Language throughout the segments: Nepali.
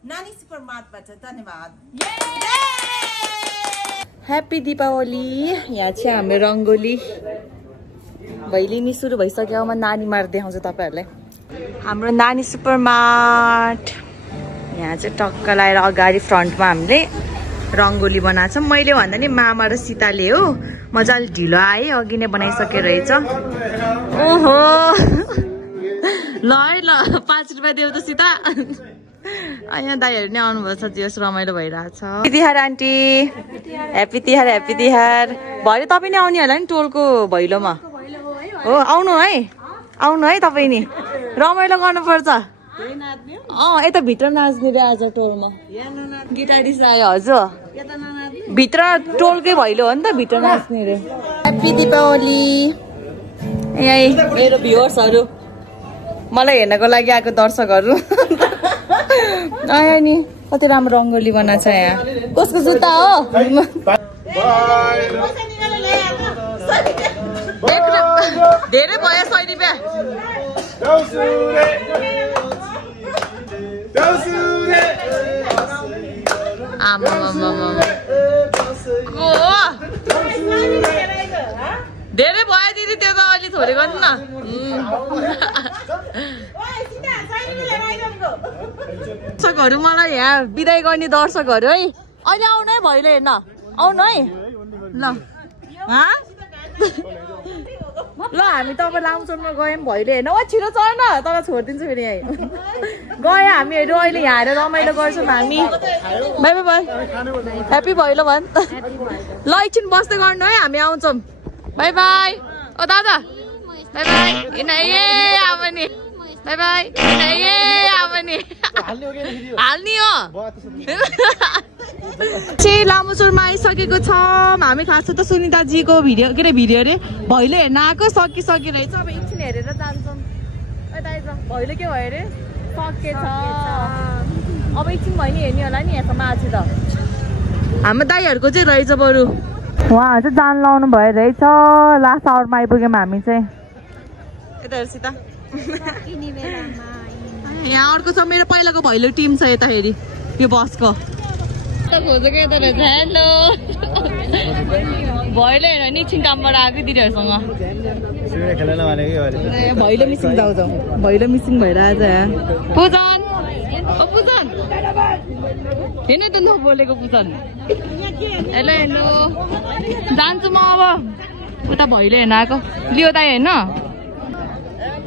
नानी सुपर मार्टबाट धन्यवाद। ह्याप्पी दीपावली। यहाँ चाहिँ हाम्रो रङ्गोली भैलिनी सुरु भइसक्यो। म नानी मार्ट देखाउँछु तपाईहरुलाई। हाम्रो नानी सुपर मार्ट यहाँ चाहिँ टक्क लाएर अगाडि फ्रन्टमा हामीले रङ्गोली बनाएको छ। मैले भन्दा नि मामा र सीताले हो मजाले ढिलो आए, अघि नै बनाइसके रहेछ। ओहो ल है ल 5 रुपियाँ देऊ त सीता। यहाँ दाइहरु नै आउनु भएको छ, जस रमाइलो भइरहेछ। Happy Tihar aunty. Happy Tihar happy Tihar. भरे तपाईँ नै आउने होला नि टोलको भैलोमा। हो आउनु है, आउनु है तपाईँ नि, रमाइलो गर्नुपर्छ। यता भित्र नाच्ने रे आज टोलमा गिटारिस्ट आयो। हजुर भित्र टोलकै भैलो हो नि त, भित्र नाच्ने रे। ह्याप्पी दीपावली। यही मेरो भ्युअर्सहरू, मलाई हेर्नको लागि आएको दर्शकहरू आयो नि। कति राम्रो रङ्गोली बनाएको छ यहाँ। कसको जुत्ता हो? धेरै भयो 100 रुपियाँ। धेरै भयो दिदी, त्यो त अलि थोरै गर्नु न। दर्शकहरू मलाई यहाँ बिदाई गर्ने दर्शकहरू है, अहिले आउनु है भैलो हेर्न, आउनु है ल। ल हामी तपाईँ लामचोनमा गयौँ भैलो हेर्न। छिटो चढ न, तपाईँ छोडिदिन्छु फेरि यहीँ। गयो हामीहरू अहिले यहाँ हेरेर रमाइलो गर्छौँ हामी। By by bye, happy Bhailo भन्। ल एकछिन बस्दै गर्नु है, हामी आउँछौँ। By bye. ओ दादा बाई बाई। हिँड अब नि बाई बाई। अब नि हाल्ने हो। चाहिँ लामोचोरमा आइसकेको छ हामी। खास त सुनिताजीको भिडियो के अरे भिडियो अरे भैलो हेर्न आएको, सकिरहेछ। अब एकछिन हेरेर जान्छौँ। भैलो के भयो अरे सकेछ। अब एकछिन भयो नि हेर्ने होला नि यहाँसम्म आज त। हाम्रो दाइहरूको चाहिँ रहेछ बरु, उहाँ चाहिँ जान लाउनु भयो रहेछ। लास्ट आवरमा आइपुग्यौँ हामी चाहिँ। यता हेर्छु त यहाँ अर्को छ मेरो पहिलाको भैलो टिम छ यता हेरी यो बसको। खोजेको यता रहेछ। हेलो भैलो हेर नि, एकछिन कामबाट आएको दिदीहरूसँग। भैलो मिसिङ जाऊ जाऊ, भैलो मिसिङ भइरहेछ यहाँ। पूजन ओ पूजन हेर्न त नबोलेको पूजन। हेलो हेलो जान्छु म अब उता भैलो हेर्न आएको। लियो दाइ हेर्न।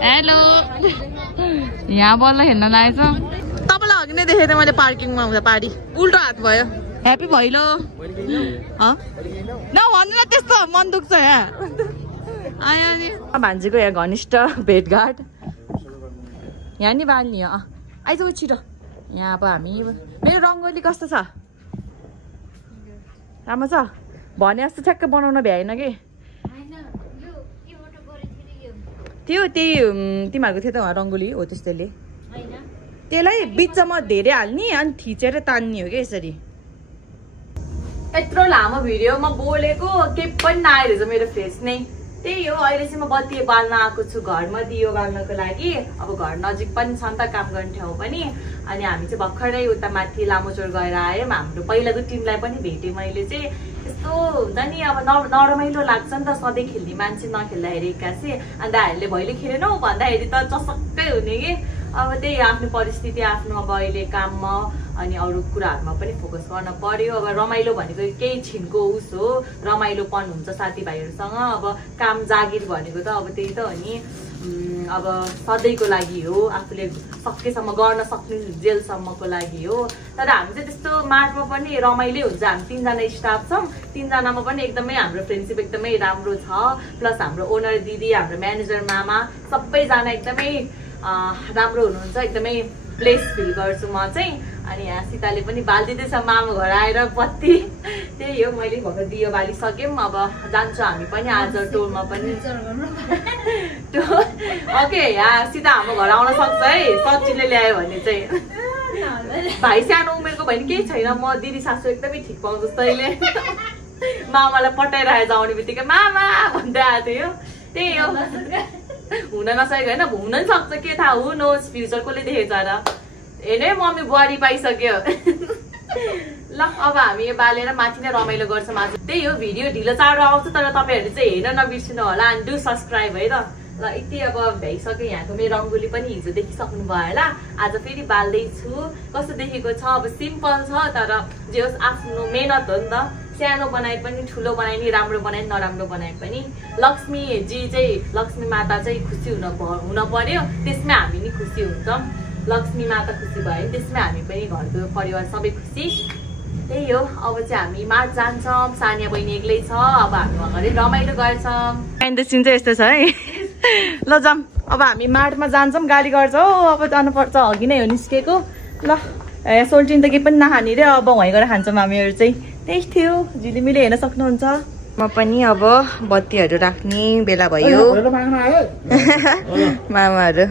हेलो यहाँ बल्ल हेर्न लागेछ। तपाईँलाई अघि नै देखेँ त मैले पार्किङमा हुँदा पारी उल्टो हात भयो। ह्याप्पी भैलो नभन्नु न त्यस्तो, मन दुख्छ यहाँ। आयो नि भान्जीको यहाँ घनिष्ठ भेटघाट यहाँ नि बाल्ने हो। आइज छिटो यहाँ। अब हामी मेरो रङ्गोली कस्तो छ? राम्रो छ भने जस्तो ठ्याक्क बनाउन भ्याएन कि त्यो। त्यही तिमीहरूको थियो त उहाँ रङ्गोली हो त्यस्तोले। त्यसलाई बिचमा धेरै हाल्ने अनि थिचेर तान्ने हो कि यसरी। यत्रो लामो भिडियोमा बोलेको केही पनि नआइरहेछ मेरो फेस नै। त्यही हो अहिले चाहिँ म बत्ती बाल्न आएको छु घरमा दियो बाल्नको लागि। अब घर नजिक पनि छ नि त काम गर्ने ठाउँ पनि। अनि हामी चाहिँ भर्खरै उता माथि लामोचोर गएर आयौँ। हाम्रो पहिलाको टिमलाई पनि भेटेँ मैले चाहिँ। यस्तो हुन्छ नि अब नरमाइलो लाग्छ नि त सधैँ खेल्ने मान्छे नखेल्दाखेरि एक्कासी। अनि दाइहरूले भैलो खेलेनौ भन्दाखेरि त चसक्कै हुने कि। अब त्यही आफ्नो परिस्थिति आफ्नो अब अहिले काममा अनि अरू कुराहरूमा पनि फोकस गर्न पर्यो। अब रमाइलो भनेको केही छिनको उस हो, रमाइलोपन हुन्छ साथीभाइहरूसँग। अब काम जागिर भनेको त अब त्यही त हो नि। अब सधैँको लागि हो, आफूले सकेसम्म गर्न सक्ने जेलसम्मको लागि हो। तर हामी चाहिँ त्यस्तो मार्टमा पनि रमाइलो हुन्छ। हामी 3 जना स्टाफ छौँ, 3 जनामा पनि एकदमै हाम्रो फ्रेन्डसिप एकदमै राम्रो छ। प्लस हाम्रो ओनर दिदी, हाम्रो म्यानेजर मामा सबैजना एकदमै राम्रो हुनुहुन्छ। एकदमै प्लेस फिल गर्छु म चाहिँ। अनि यहाँ सीताले पनि बालिदिँदैछ मामा घर आएर बत्ती। त्यही हो मैले भर्खर दियो बालिसक्यौँ। अब जान्छौँ हामी पनि आज टोलमा पनि। ओके यहाँ सीता हाम्रो घर आउन सक्छ है सचिनले ल्यायो भने चाहिँ। भाइ सानो उमेरको भयो नि केही छैन। म दिदी सासू एकदमै ठिक पाउँछु तैँले। मामालाई पटाइरहेर आउने बित्तिकै मामा भन्दै आएको थियो। त्यही हो हुन नसकेको होइन, हुन नि सक्छ के थाहा। हुनुहोस् फ्युचर कसले देखेछ र। हेर्नु है मम्मी बुहारी पाइसक्यो ल अब हामी यो बालेर माथि नै रमाइलो गर्छौँ आज त्यही हो भिडियो ढिलो चाँडो आउँछ तर तपाईँहरू चाहिँ हेर्न नबिर्सिनु होला अनि डु सब्सक्राइब है त ल यति अब भ्याइसक्यो यहाँको मेरो रङ्गोली पनि हिजो देखिसक्नु भयो होला आज फेरि बाल्दैछु कस्तो देखेको छ अब सिम्पल छ तर जे होस् आफ्नो मेहनत हो नि त सानो बनाए पनि ठुलो बनाए नि राम्रो बनाए नराम्रो बनाए पनि लक्ष्मीजी चाहिँ लक्ष्मी माता चाहिँ खुसी हुन पर्यो त्यसमै हामी नि खुसी हुन्छौँ लक्ष्मी माता खुसी भयो त्यसमै हामी पनि घरको परिवार सबै खुसी त्यही हो अब चाहिँ हामी माठ जान्छौँ सानिया बहिनी एक्लै छ अब हामी अगाडि रमाइलो गर्छौँ एन्ड द सिन चाहिँ यस्तो छ है ल जाऊँ अब हामी माठमा जान्छौँ गाडी गर्छौँ अब जानुपर्छ अघि नै हो निस्केको ल सोल्टिन त केही पनि नखाने रे अब वहीँ गएर खान्छौँ हामीहरू चाहिँ त्यही थियो झिलिमिली हेर्न सक्नुहुन्छ म पनि अब बत्तीहरू राख्ने बेला भयो मामाहरू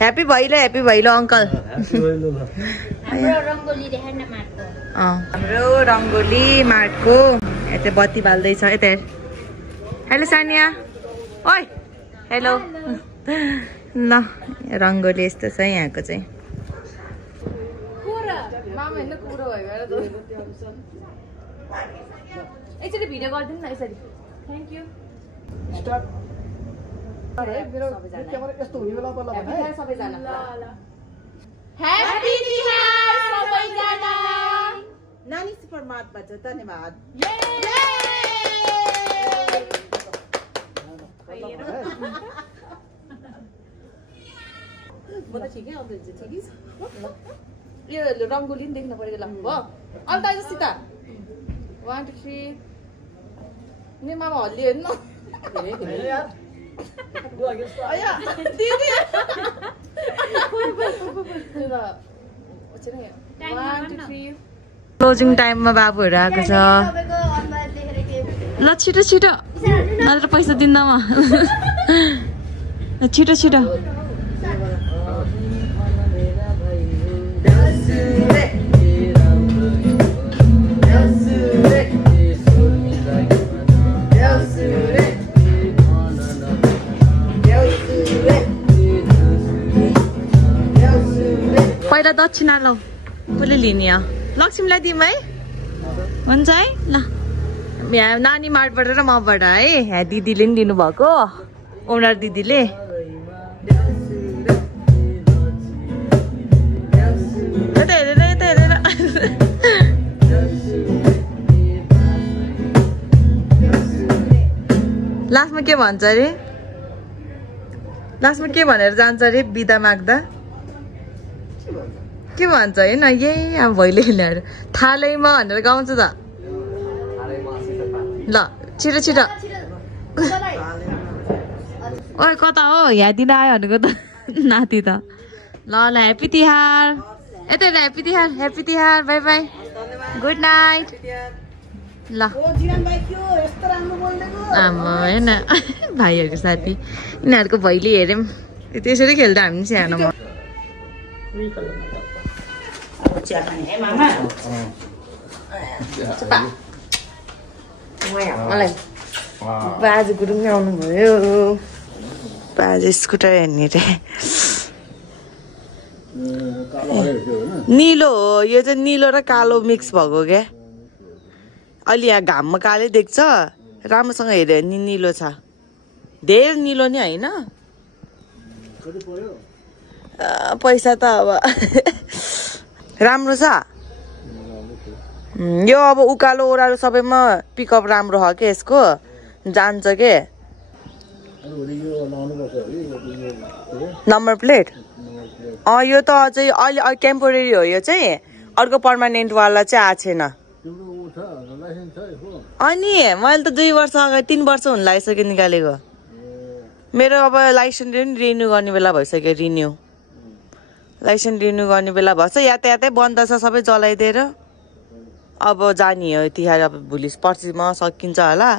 ह्याप्पी भैलो अङ्कल हाम्रो रङ्गोली माटको यता बत्ती बाल्दैछ यता हेलो सानिया ओइ हेलो ल रङ्गोली यस्तो छ यहाँको चाहिँ एकचोटि भिडियो गरिदिनु न यसरी थ्याङ्क यू नानी सुपर मार्टबाट धन्यवाद म त ठिकै आउँदैछ ठिकै छ यो रङ्गोली पनि देख्न पऱ्यो लाग्नु भयो अन्त आइज सीता 1 2 3 नि मामा हल्ली हेर्नु क्लोजिङ टाइममा बाबुहरू आएको छ ल छिटो छिटो नत्र पैसा दिन्न म छिटो छिटो पहिला दक्षिणा लौ कसले लिने लक्ष्मीलाई दिउँ है हुन्छ है ल यहाँ नानी मार्टबाट र मबाट है यहाँ दिदीले नि दिनुभएको ओनर दिदीले यता हेरेर लास्टमा के भन्छ अरे लास्टमा के भनेर जान्छ अरे बिदा माग्दा के भन्छ होइन यही अब भैले ल्याएर थालैमा भनेर गाउँछ त ल छिटो छिटो ओइ कता हो यहाँ दिन आयो भनेको त नाति त ल ल ह्याप्पी तिहार यतै happy Tihar by by good night ल आमा होइन भाइहरूको साथी यिनीहरूको भैली हेऱ्यौँ त्यसरी खेल्दा हामी सानोमा बाजे गुरुङ आउनुभयो बाजे स्कुटर हेर्ने रे निलो हो यो चाहिँ निलो र कालो मिक्स भएको क्या अलि यहाँ घाममा कालै देख्छ राम्रोसँग हेऱ्यो भने निलो छ धेरै निलो नि होइन पैसा त अब राम्रो छ यो अब उकालो ओह्रालो सबैमा पिकअप राम्रो हो के यसको जान्छ के नम्बर प्लेट यो त अझै अहिले टेम्पोरेरी हो यो चाहिँ अर्को पर्मानेन्टवाला चाहिँ आएको छैन अनि मैले त 2 वर्ष अगाडि 3 वर्ष हुन लागिसक्यो निकालेको मेरो अब लाइसेन्स पनि रिन्यू गर्ने बेला भइसक्यो लाइसेन्स रिन्यू गर्ने बेला भएछ यातायातै बन्द छ सबै जलाइदिएर अब जाने हो तिहार अब भोलि पर्सिमा सकिन्छ होला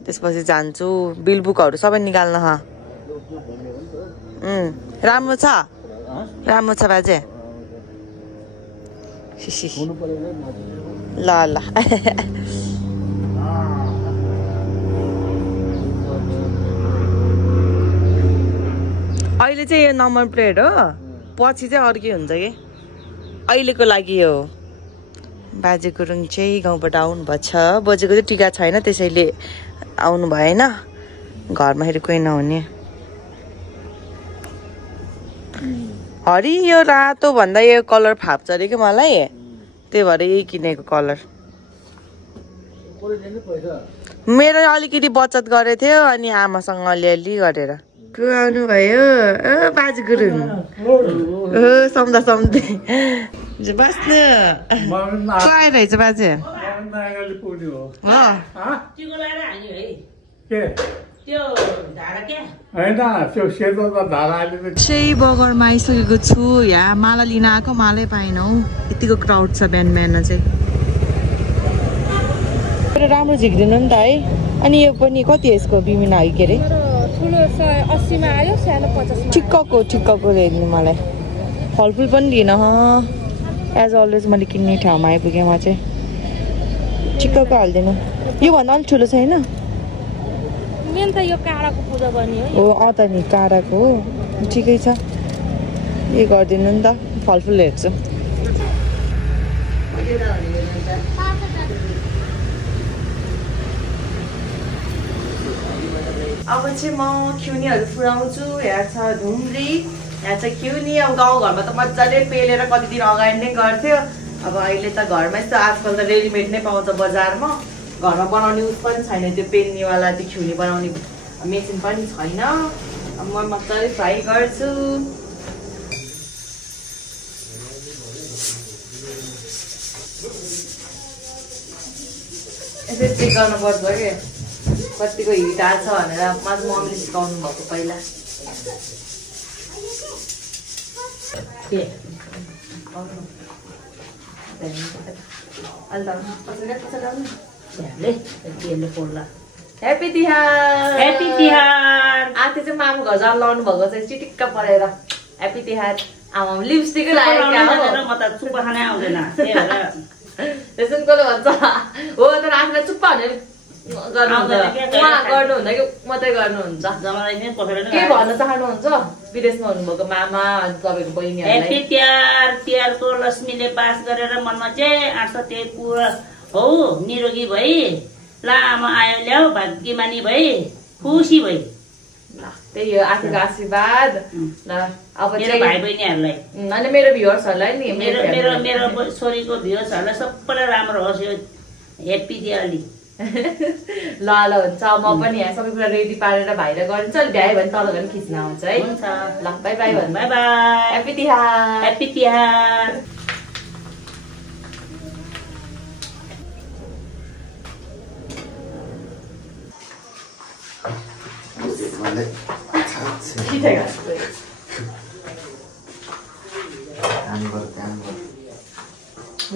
त्यसपछि जान्छु बिल बुकहरू सबै निकाल्न राम्रो छ बाजे ल ल अहिले चाहिँ यो नम्बर प्लेट हो पछि चाहिँ अर्कै हुन्छ कि अहिलेको लागि हो बाजे गुरुङ चाहिँ गाउँबाट आउनुभएको छ बोजेको चाहिँ टिका छैन त्यसैले आउनु भएन घरमा फेरि कोही नहुने हरि यो रातो भन्दा यो कलर फाप्छ अरे कि मलाई त्यही भएर यही किनेको कलर मेरो अलिकति बचत गरेको थियो अनि आमासँग अलिअलि गरेर को आउनु भयो बाजे गुरुङ सम्झा सम्झे बस्नु को आइरहेछ बाजे त्यही बगरमा आइसकेको छु यहाँ माला लिन आएको मालै पाएन हौ यतिको क्राउड छ बिहान बिहान चाहिँ राम्रो झिक्दिनु नि त है अनि यो पनि कति यसको बिमिना है के अरे ठिक्कको हेर्नु मलाई फलफुल पनि लिन एज अलवेज मैले किन्ने ठाउँमा आइपुगेँ म चाहिँ ठिक्कको हालिदिनु योभन्दा अलिक ठुलो छैन मेन त यो काँडाको पूजा गर्ने हो हो त नि काँडाको हो ठिकै छ यो गरिदिनु नि त फलफुल हेर्छु अब चाहिँ म खिउनीहरू पुऱ्याउँछु यहाँ छ ढुङ्ग्री यहाँ चाहिँ खिउनी अब गाउँघरमा त मजाले पेलेर कति दिन अगाडि नै गर्थ्यो अब अहिले त घरमा यस्तो आजकल त रेडिमेड नै पाउँछ बजारमा घरमा बनाउने उस पनि छैन त्यो पेल्नेवाला त्यो खिउनी बनाउने मेसिन पनि छैन अब म मजाले फ्राई गर्छु यसरी चेक गर्नुपर्छ कि कतिको हिट आएको छ भनेर माझ मम्मीले सिकाउनु भएको पहिला ह्याप्पी तिहार ह्याप्पी तिहार आथे चाहिँ मामु घर जान लाउनु भएको चाहिँ चिटिक्क परेर ह्याप्पी तिहार आमा लिपस्टिकै लागेको म त चुप्पा खानै आउँदैन त्यसो कसले भन्छ हो तर आफूलाई चुप्पा भने गर्नुहुन्छ कि मात्रै गर्नुहुन्छ के भन्न चाहनुहुन्छ विदेशमा हुनुभएको मामा अनि तपाईँको बहिनीहरूलाई तिहारको लक्ष्मीले पास गरेर मनमा चाहिँ आँट त्यही पुरा हो निरोगी भई लामा आयो ल्याऊ भाग्यमानी भई खुसी भई ल त्यही हो आफूको आशीर्वाद ल अब मेरो भाइ बहिनीहरूलाई अनि मेरो भ्युअर्सहरूलाई नि मेरो छोरीको भ्युअर्सहरूलाई सबैलाई राम्रो होस् यो ह्याप्पी दिवाली ल ल हुन्छ म पनि यहाँ सबै कुरा रेडी पारेर भाइर गरिन्छ अलि भ्यायो भने तल पनि खिच्न आउँछ है हुन्छ ल बाई बाई भन्नु by bye happy Tihar happy Tihar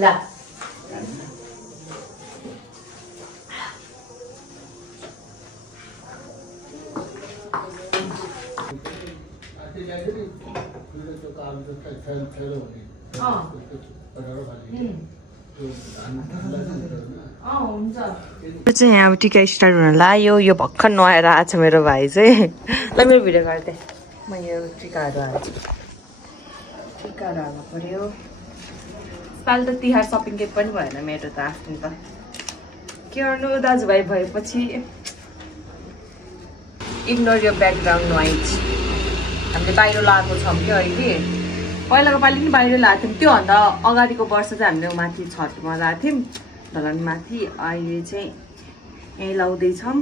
ल चाहिँ यहाँ अब टिका स्टार्ट हुन लाग्यो यो भर्खर नुहाएर आएको छ मेरो भाइ चाहिँ ल मेरो भिडियो गर्दै म यो टिकाहरू हाल्छु टिकाहरू हाल्नु पर्यो यसपालि त तिहार सपिङ केही पनि भएन मेरो त आफ्नो त के गर्नु दाजुभाइ भएपछि इग्नोर यो ब्याकग्राउन्ड नोइज हामीले बाहिर लगाएको छौँ कि अहिले पहिलाको पालि पनि बाहिर लगाएको थियौँ त्योभन्दा अगाडिको वर्ष चाहिँ हामीले माथि छतमा लगाएको थियौँ ढलानमाथि अहिले चाहिँ यहीँ लाउँदैछौँ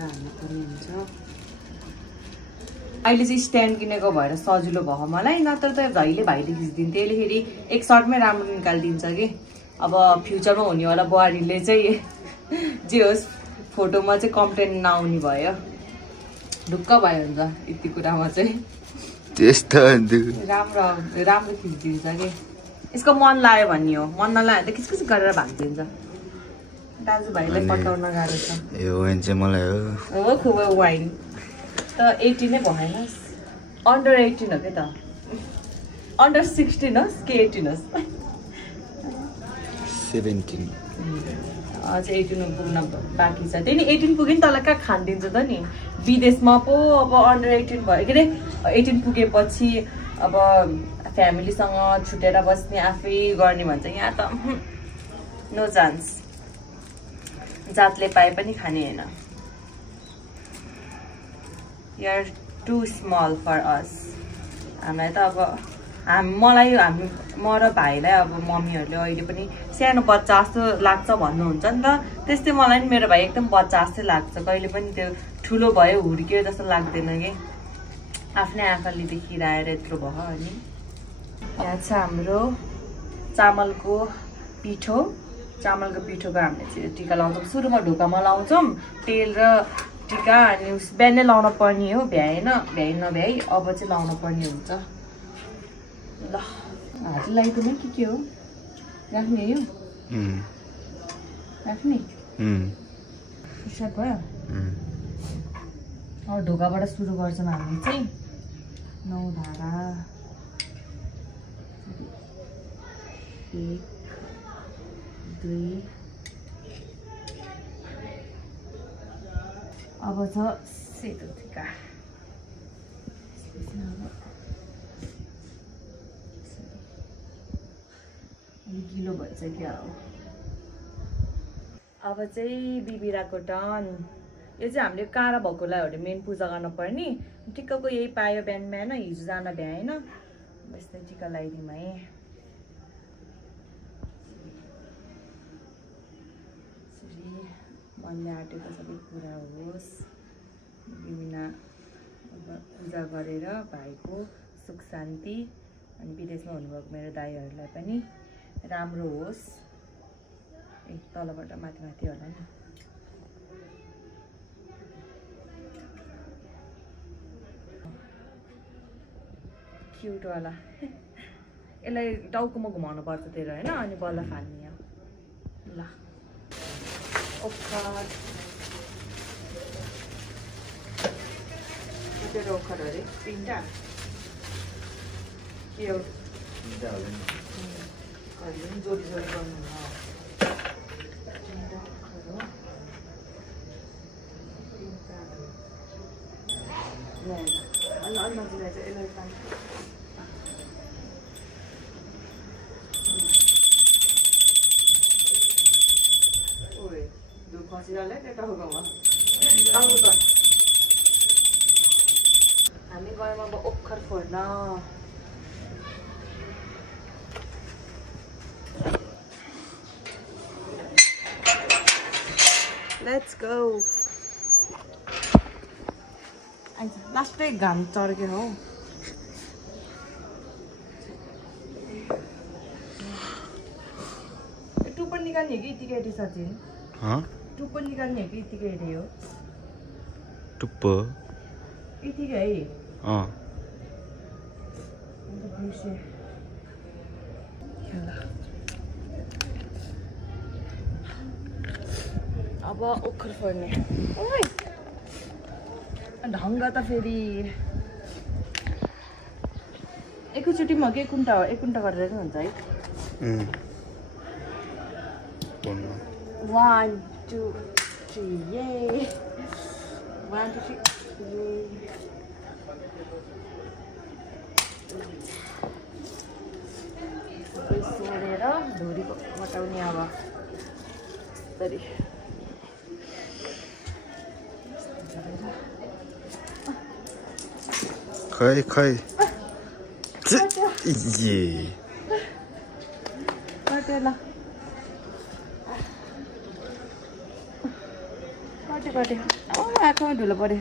हाल्नुपर्ने हुन्छ अहिले चाहिँ स्ट्यान्ड किनेको भएर सजिलो भयो मलाई नत्र त भाइले खिचिदिन्थ्यो त्यसले फेरि एक सर्टमै राम्रो निकालिदिन्छ कि अब फ्युचरमा हुनेवाला बुहारीले चाहिँ जे होस् फोटोमा चाहिँ कम्प्लेन नआउने भयो ढुक्क भयो हुन्छ यति कुरामा चाहिँ त्यस्तो राम्रो खिचिदिन्छ कि यसको मन लाग्यो भन्ने हो मन नलाग्यो भने त किस गरेर भागिदिन्छ दाजुभाइलाई पटाउन गाह्रो छ यो वाइन चाहिँ मलाई हो खुब वाइन त 18 नै भएन अन्डर 18 हो के त अन्डर 16 होस् कि 18 होस् 17 अझै 18 पुग्न बाँकी छ। त्यही नि 18 पुग्यो नि तँलाई कहाँ खान दिन्छ त नि। विदेशमा पो अब अन्डर 18 भयो के अरे 18 पुगेपछि अब फ्यामिलीसँग छुटेर बस्ने आफै गर्ने भन्छ। यहाँ त नो चान्स, जातले पाए पनि खाने होइन। You are too small for us. हामीलाई त अब मलाई म र भाइलाई अब मम्मीहरूले अहिले पनि सानो बच्चा जस्तो लाग्छ भन्नुहुन्छ नि त। त्यस्तै मलाई पनि मेरो भाइ एकदम बच्चा जस्तै लाग्छ। कहिले पनि त्यो ठुलो भयो हुर्कियो जस्तो लाग्दैन कि, आफ्नै आँखाले देखिरहेर यत्रो भयो। अनि यहाँ छ हाम्रो चामलको पिठो। चामलको पिठोको हामीले चाहिँ टिका लाउँछौँ। सुरुमा ढोकामा लाउँछौँ तेल र टिका, अनि बिहानै लाउन पर्ने हो, भ्याइ नभ्याइ अब चाहिँ लाउन पर्ने हुन्छ। ल हात लगाइदिनु के हो राख्ने, यो राख्ने स्टार्ट भयो। अब ढोकाबाट सुरु गर्छौँ हामी चाहिँ। 9 धारा 1 2। अब छ सेतो टिका। गिलो भइसक्यो। अब चाहिँ बिबिराको टर्न। यो चाहिँ हामीले काँडा भएकोलाई हो मेन पूजा गर्न पर्ने। टिकाको यही पायो बिहान हिजो जान भ्याएन। यस्तै टिका लगाइदिउँ है। मनले आँटेको सबै पुरा होस्। बिबिना अब पूजा गरेर भाइको सुख शान्ति अनि विदेशमा हुनुभएको मेरो दाइहरूलाई पनि राम्रो होस्। तलबाट माथि होला नि। क्युटवाला यसलाई टाउकोमा घुमाउनु पर्छ तेरो होइन, अनि बल्ल फाल्ने। ल ओखर तेरो ओखर अरे 3टा के हो जोडी गर्नु। हामी गयौँ अब ओखर फोड्न। Let's go. लास्टै घाम चर्क्यो हो। टुप्पो निकाल्ने हो कि यतिकै हेरी सचिन? टुप्पो निकाल्ने हो कि यतिकै हेरी हो? टुप्पो यतिकै है। अब ओखर फोड्ने। ढङ्ग त फेरि एकैचोटिमा के कुन्टा गरेर पनि हुन्छ है। 1 2 3 ये 1 2 3 ये। सोडेर धुरी बटाउने अब यसरी। खै खै ये काटे ल काटे आँखामा धुलो पर्यो।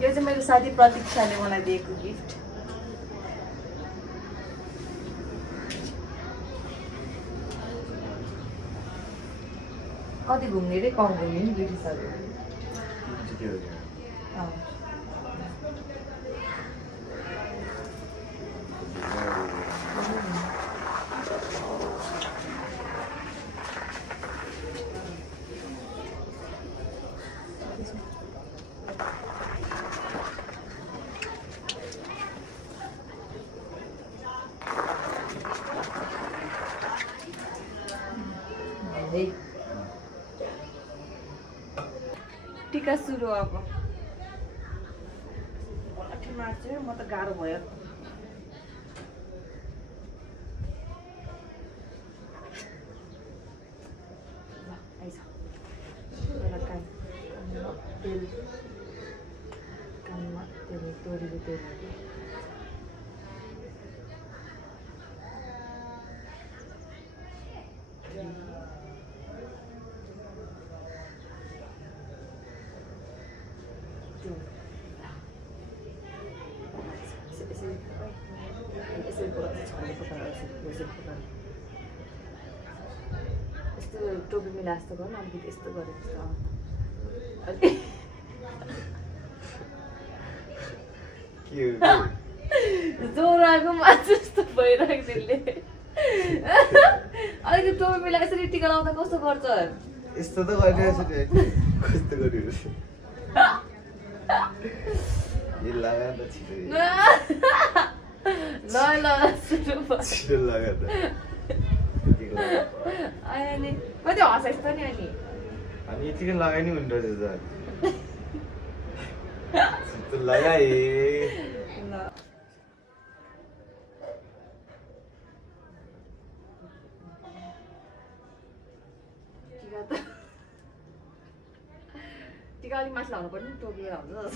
यो चाहिँ मेरो साथी प्रतीक्षाले मलाई दिएको गिफ्ट। कति घुम्ने रे कम घुम्ने नि ब्रिटिसहरू। टिका सुरु अब लाठी मार्छु म त गाह्रो भयो कानमा तेल तोरीको तेल यस्तो टोपी मिला जस्तो गर्नु अलिकति यस्तो गरेको ज्वरो आएको मासु जस्तो भइरहेको त्यसले अलिकति टोपी मिला यसरी टिका लाउँदा कस्तो गर्छ यस्तो त गरिरहेको छु कस्तो गरिरहेको यो लगा त छिटो ल सुरु छिटो लगा त अनि कति हँसाइस् त नि अनि यतिकै लगाइ नि हुँदो रहेछ त लगाए टिका अलिक माथि लाउनु पर्ने टोपी हुन्छ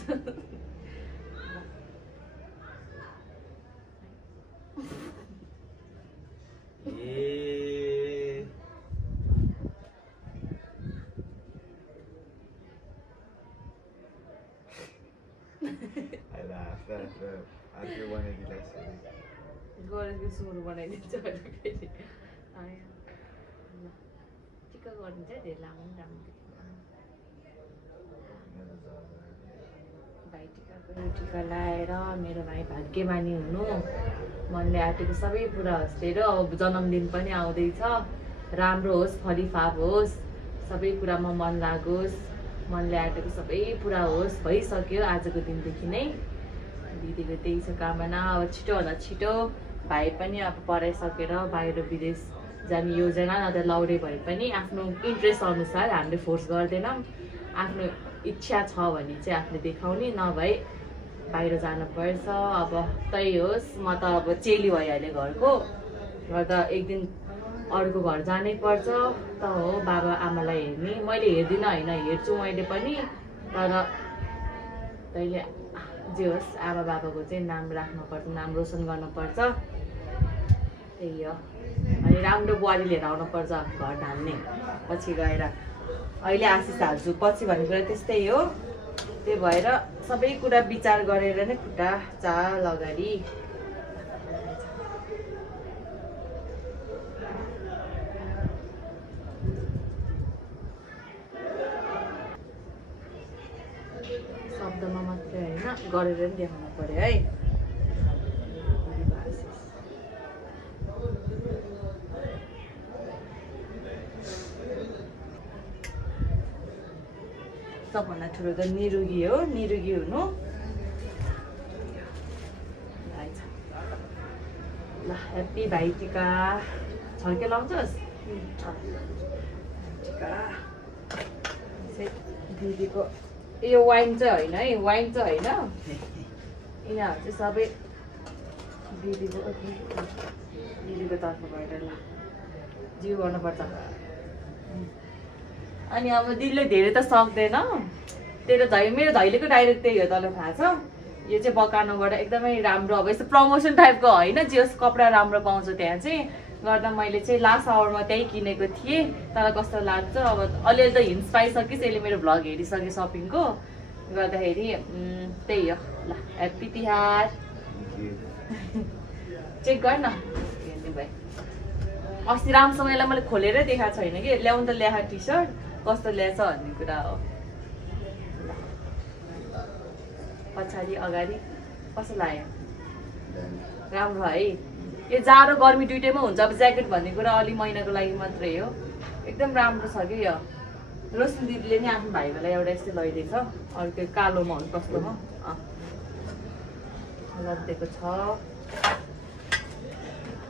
गरेको सुरु बनाइदिन्छ टिका गर्नु चाहिँ धेरै लामो राम्रो भाइ टिका लाएर मेरो भाइ भाग्यमानी हुनु मनले आँटेको सबै कुरा होस् तेरो अब जन्मदिन पनि आउँदैछ राम्रो होस् फलिफाप होस् सबै कुरामा मन लागोस् मनले आँटेको सबै पुरा होस् भइसक्यो आजको दिनदेखि नै दिदीको त्यही छ कामना अब छिटोभन्दा छिटो भाइ पनि अब पढाइसकेर बाहिर विदेश जाने योजना नत्र लाउरे भए पनि आफ्नो इन्ट्रेस्ट अनुसार हामीले फोर्स गर्दैनौँ आफ्नो इच्छा छ भने चाहिँ आफूले देखाउने नभए बाहिर जानुपर्छ अब त्यही होस् म त अब चेली भइहालेँ घरको गर्दा एक दिन अरूको घर जानै पर्छ त हो बाबा आमालाई हेर्ने मैले हेर्दिनँ होइन हेर्छु मैले पनि तर तैँले जे होस् आमा बाबाको चाहिँ नाम राख्नुपर्छ नाम रोसन गर्नुपर्छ त्यही हो अनि राम्रो बुहारी लिएर आउनुपर्छ घर ढाल्ने पछि गएर अहिले आशिष हाल्छु पछि भन्ने कुरा त्यस्तै हो त्यही भएर सबै कुरा विचार गरेर नै खुट्टा चाल अगाडि शब्दमा मात्रै होइन गरेर नि देखाउनु पर्यो है सबभन्दा ठुलो त निरोगी हो निरोगी हुनु ल ह्याप्पी भाइ टिका छड्के लाउँछस् टिका दिदीको यो वाइन चाहिँ होइन है वाइन चाहिँ होइन यिनीहरू चाहिँ सबै दिदीको तर्फबाट जिउ गर्नुपर्छ अनि अब दिदीले धेरै त सक्दैन मेरो धैलेको डाइरेक्ट त्यही हो तँलाई थाहा छ यो चाहिँ बकानोबाट एकदमै राम्रो अब यस्तो प्रमोसन टाइपको होइन जे होस् कपडा राम्रो पाउँछ त्यहाँ चाहिँ गर्दा मैले चाहिँ लास्ट आवरमा त्यही किनेको थिएँ तर कस्तो लाग्छ अब अलिअलि त हिन्ट्स पाइसकिस् यसले मेरो भ्लग हेरिसकेँ सपिङको गर्दाखेरि त्यही हो ल ह्याप्पी तिहार चेक गर न हेर्ने भाइ अस्ति राम्रोसँग यसलाई मैले खोलेरै देखाएको छैन कि ल्याउनु त ल्याएको टी सर्ट कस्तो ल्याएछ भन्ने कुरा हो पछाडि अगाडि कस्तो लाग्यो राम्रो है यो जाडो गर्मी दुइटैमा हुन्छ अब ज्याकेट भन्ने कुरा अलि महिनाको लागि मात्रै हो एकदम राम्रो छ कि यो रोशनी दिदीले नि आफ्नो भाइकोलाई एउटा यस्तै लैदिएछ अर्को कालोमा हुन्छ कस्तोमा लगिदिएको छ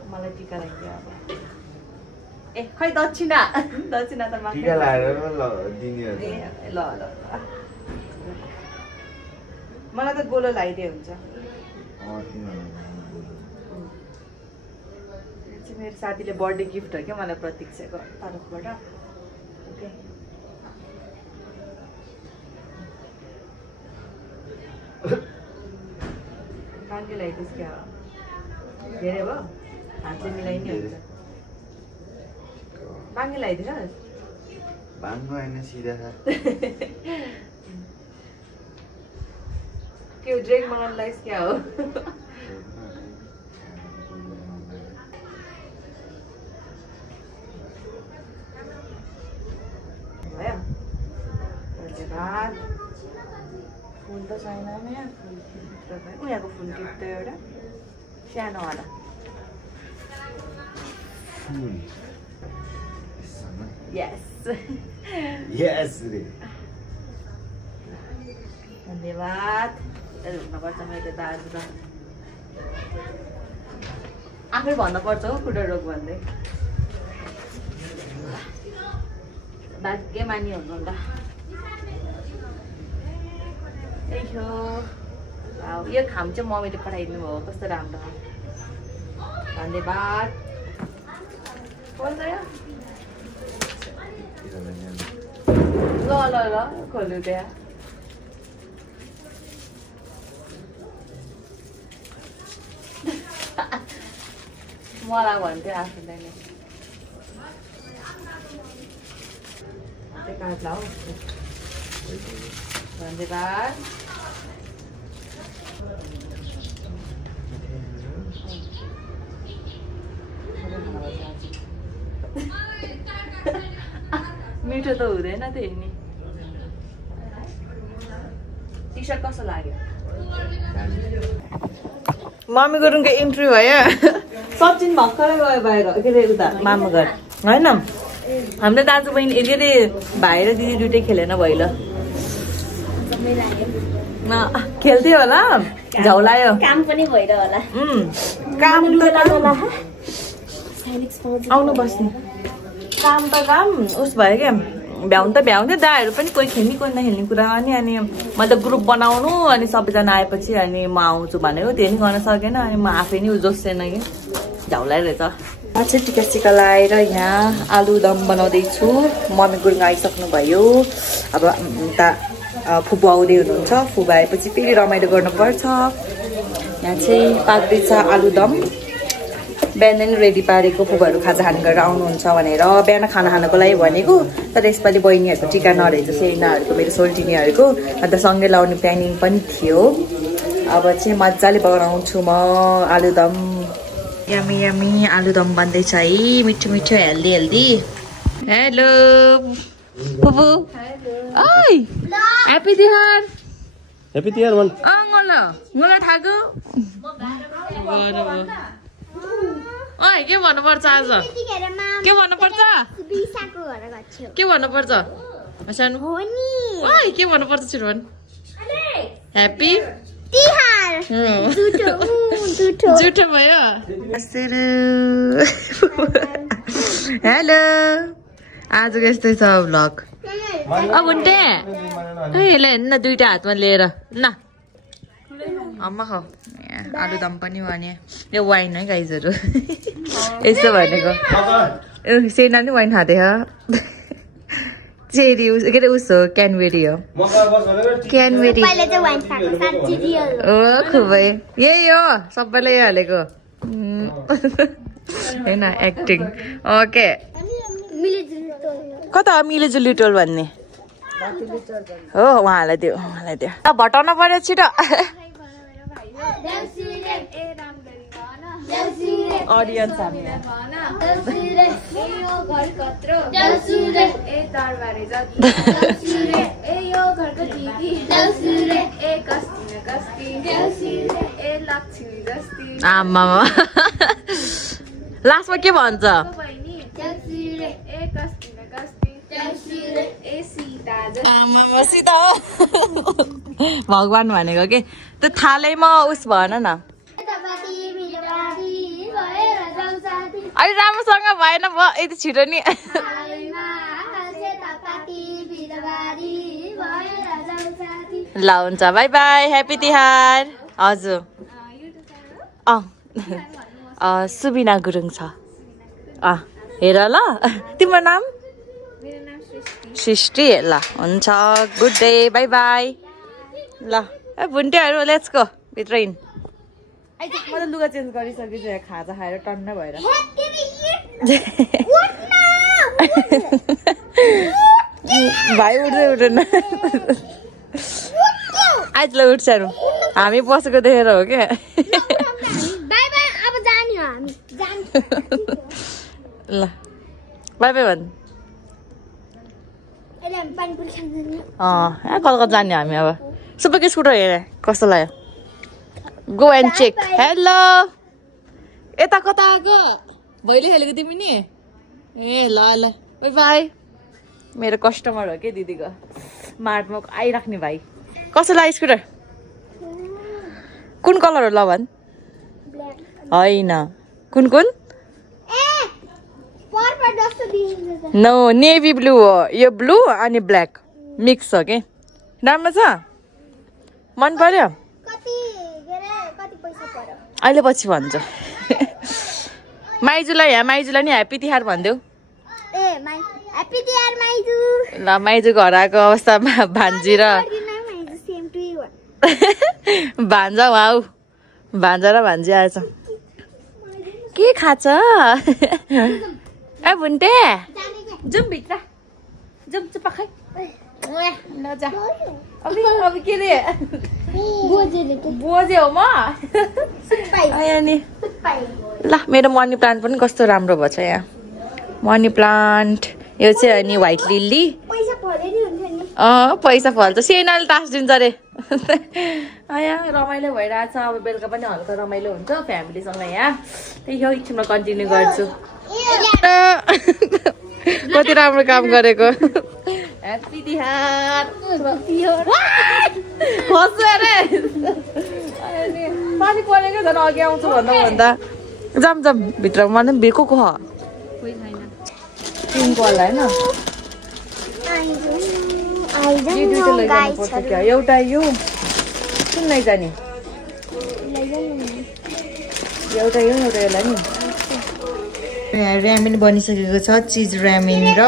मलाई टिका लाग्यो अब ए खै दक्षिणा त टिका लाएर दिने ल ल मलाई त गोलो लगाइदिए हुन्छ मेरो साथीले बर्थडे गिफ्ट हो क्या मलाई प्रतीक्षाको तर्फबाट ओके बाङ्गे लगाइदियोस् क्या धेरै भयो हात चाहिँ मिलाइने हुन्छ बाङ्गे लगाइदिनुहोस् बाङ्गो होइन सिधा के ड्रेक बनाउनु लाग्छ क्या हो भयो धन्यवाद फुल त छैन यहाँ उनीहरूको फुल टिप्छ एउटा सानो होला यस यस रे धन्यवाद हुनुपर्छ मेरो दाजु त आफै भन्नुपर्छ हो खुट्टा रोग भन्दै भाग्य मानी हुनुहुन्छ यो खाम चाहिँ मम्मीले पठाइदिनु भयो कस्तो राम्रो धन्यवाद ल ल ल खोल्नु त्यहाँ मलाई भन्थ्यो आफूलाई नै कार्ड लाऊ धन्यवाद मिठो त हुँदैन त्यही नि टी सर्ट कस्तो लाग्यो मम्मी गुरुङको इन्ट्री भयो सचिन भर्खरै गयो बाहिर के अरे उता मामा घर होइन हाम्रो दाजु बहिनी के अरे भाइ र दिदी दुइटै खेलेन भइल खेल्थ्यो होला झौलायो काम पनि भइरह होला काम त आउनु बस्ने काम त काम उस भयो क्या भ्याउनु त भ्याउँथ्यो दाहरू पनि कोही खेल्ने कोही नखेल्ने कुरा अनि मैले त ग्रुप बनाउनु अनि सबैजना आएपछि अनि म आउँछु भनेको त्यो नि गर्न सकेन अनि म आफै नि जोसेन कि झौलाइ रहेछ चाहिँ टिका सिका लगाएर यहाँ आलुदम बनाउँदैछु मम्मी गुरुङ आइसक्नु भयो अब उता फुपू आउँदै हुनुहुन्छ फुपू आएपछि फेरि रमाइलो गर्नुपर्छ यहाँ चाहिँ पाक्दैछ आलुदम बिहान नै रेडी पारेको फुपूहरू खाजा खाने गरेर आउनुहुन्छ भनेर बिहान खाना खानको लागि भनेको तर यसपालि बहिनीहरूको टिका नरहेछ सेनाहरूको मेरो सोल्टिनीहरूको अन्त सँगै लाउने प्लानिङ पनि थियो अब चाहिँ मजाले बनाउँछु म आलुदम यमी यमी आलुदम बन्दैछ है मिठो मिठो हेल्दी हेल्दी हेलो फुपू ओइ ह्यापी तिहार ह्यापी तिहार भन् मलाई थाहा ओइ के भन्नुपर्छ आज के भन्नुपर्छ के भन्नुपर्छ सानो ओइ के भन्नुपर्छ छिटो भन् ह्यापी तिहार जुठो भयो हेलो आजको यस्तै छ भ्लग अब उन्टे यसलाई हेर्नु न दुइटा हातमा लिएर न अम्मा खाऊ आलुदम पनि भने यो वाइन है गाइजहरू यसो भनेको सेना नि वाइन खाँदै चेरी के अरे उस हो क्यानबेरी हो क्यानबेरी ओ खुबै यही हो सबैलाई यही हालेको होइन एक्टिङ ओके कता मिलेजुली टोल भन्ने हो उहाँलाई दियो भटाउन पर्यो छिटो ऑडियंस आमा लास्टमा के भन्छ सीता हो भगवान भनेको के त्यो थालैमा उस भन न अलि राम्रोसँग भएन भयो यति छिटो नि ल हुन्छ बाई बाई ह्याप्पी तिहार हजुर सुबिना गुरुङ छ हेर ल तिम्रो नाम सृष्टि ल हुन्छ गुड डे बाई बाई ल ए भुन्टेहरू लेट्स गो भित्र हिँड म त लुगा चेन्ज गरिसकेछु खाजा खाएर टन्न भएर भाइ उठ्दैन आजलाई उठ्छौँ हामी बसेको देखेर हो क्या ल बाई बाई भन्नु कता कता जाने हामी अब सुबेको स्कुटर हेर कस्तो लाग्यो गो एन्ड चेक हेलो यता कता आएको भैले खेलेको तिमी नि ए ल ल बाई बाई मेरो कस्टमर हो के दिदीको मार्टमा आइराख्ने भाइ कस्तो लाग्यो स्कुटर कुन कलर हो ल भन् होइन कुन कुन नो नेभी ब्लू हो यो ब्लू अनि ब्ल्याक मिक्स हो कि राम्रो छ मन पर्यो अहिले पछि भन्छु माइजूलाई नि ह्याप्पी तिहार भनिदेऊ ल माइजू घर आएको अवस्थामा भान्जी र भान्जा वाउ भान्जा र भान्जी आएछ के खान्छ ए भुन्टे जाउँ भित्र जाउँ चुप्पा खै नजा अब के रे बोजे हो म नि ल मेरो मनी प्लान्ट पनि कस्तो राम्रो भएछ यहाँ मनी प्लान्ट यो चाहिँ अनि व्हाइट लिली पैसा फल्छ सेनाले टाँसिदिन्छ अरे यहाँ रमाइलो भइरहेछ अब बेलुका पनि हल्का रमाइलो हुन्छ फ्यामिलीसँग यहाँ त्यही हो एकछिनमा कन्टिन्यू गर्छु कति राम्रो काम गरेको ह्याप्पी तिहार पानी परेको झन् अघि आउँछु भन्दा जाम भित्र मन बेको को तिनको होला होइन एउटा यो कुन लैजाने एउटा यो एउटा यसलाई नि ऱ्यामेन बनिसकेको छ चिज ऱ्यामेन र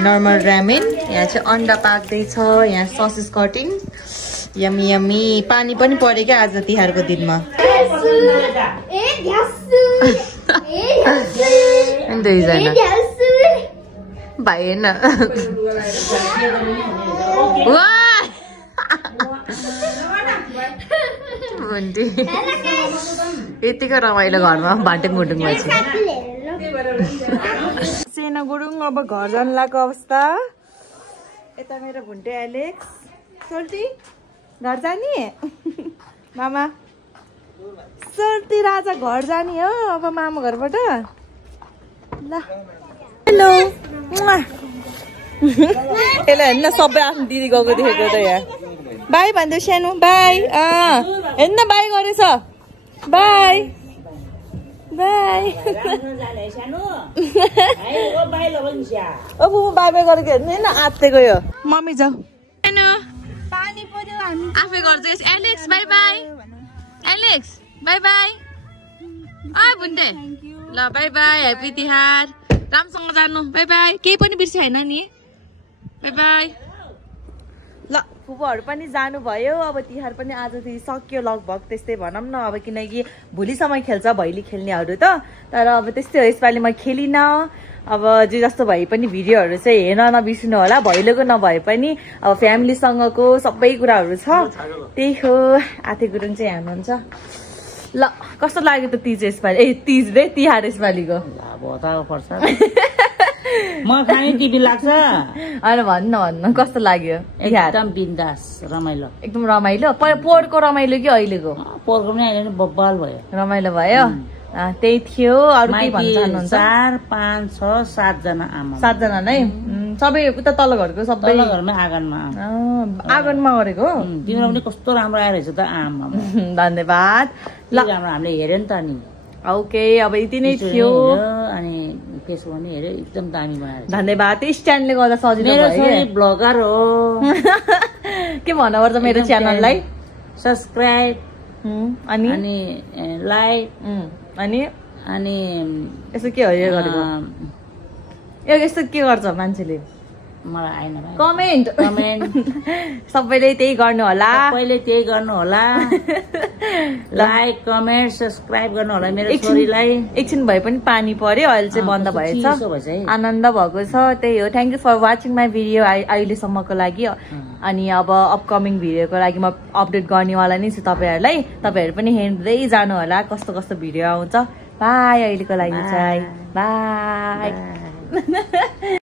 नर्मल ऱ्यामेन यहाँ चाहिँ अन्डा पाक्दैछ यहाँ ससेस कटिङ यमी यमी पानी पनि पऱ्यो क्या आज तिहारको दिनमा भएन यतिको रमाइलो घरमा भाटे मुटुङ भएछ सेना गुरुङ अब घर जानु लागेको अवस्था यता मेरो भुन्टे एलेक्स सोल्टी घर जाने मामा सोल्टी राजा घर जाने हो अब मामा घरबाट ल हेलो यसलाई हेर्न सबै आफ्नो दिदी गएको देखेको त यहाँ बाई भन्दै सानो बाई हेर्न बाई गरेछ बाई बाई ओ बुबु बाई बाई गरेको हेर्नु होइन आत्तेको यो मम्मी जाऊ आफै गर्छु Alex bye bye Alex bye bye भुन्टे ल बाई बाई ह्याप्पी तिहार रामसँग जानु बाई बाई केही पनि बिर्से होइन नि बाई बाई ल फुपूहरू पनि जानुभयो अब तिहार पनि आजदेखि सक्यो लगभग त्यस्तै भनौँ न अब किनकि भोलिसम्म खेल्छ भैली खेल्नेहरू त तर अब त्यस्तै हो यसपालि म खेलिनँ अब जे जस्तो भए पनि भिडियोहरू चाहिँ हेर्न नबिर्सिनु होला भैलोको नभए पनि अब फ्यामिलीसँगको सबै कुराहरू छ त्यही हो आथे गुरुङ चाहिँ हेर्नुहुन्छ ल कस्तो लाग्यो त तिज यसपालि तिज रे तिहार यसपालिको म खाने टिभी लाग्छ होइन भन्नु कस्तो लाग्यो एकदम बिन्दास रमाइलो एकदम रमाइलो पोहोरको रमाइलो कि अहिलेको पोहोरको पनि अहिले बब्बाल भयो रमाइलो भयो त्यही थियो अरू के भन्न चाहनुहुन्छ 4 5 6 7 जना आमा 7 जना नै सबै उता तल घरको सबै घरमै आँगनमा गरेको तिम्रो पनि कस्तो राम्रो आइरहेछ त आमा धन्यवाद ल राम्रो हामीले हेर्यो नि त नि ओके अब यति नै थियो अनि फेसबुक पनि हेर्यो एकदम दामी बनाएर धन्यवाद स्ट्यान्डले गर्दा सजिलो भयो मेरो ब्लगर हो के भन्नुपर्छ मेरो च्यानललाई सब्सक्राइब अनि अनि लाइक अनि अनि यसो के हो यो गरेको यो यस्तो के गर्छ मान्छेले मलाई आएन भाइ कमेन्ट कमेन्ट सबैले त्यही गर्नु होला सबैले त्यही गर्नु होला लाइक कमेन्ट सब्सक्राइब गर्नु होला मेरो छोरीलाई एकछिन भए पनि पानी पर्यो अहिले चाहिँ बन्द भएछ आनन्द भएको छ त्यही हो thank you for watching my video अहिलेसम्मको लागि अनि अब अपकमिङ भिडियोको लागि म अपडेट गर्नेवाला नै छु तपाईँहरू पनि हेर्दै जानु होला कस्तो कस्तो भिडियो आउँछ बाई अहिलेको लागि चाहिँ बाई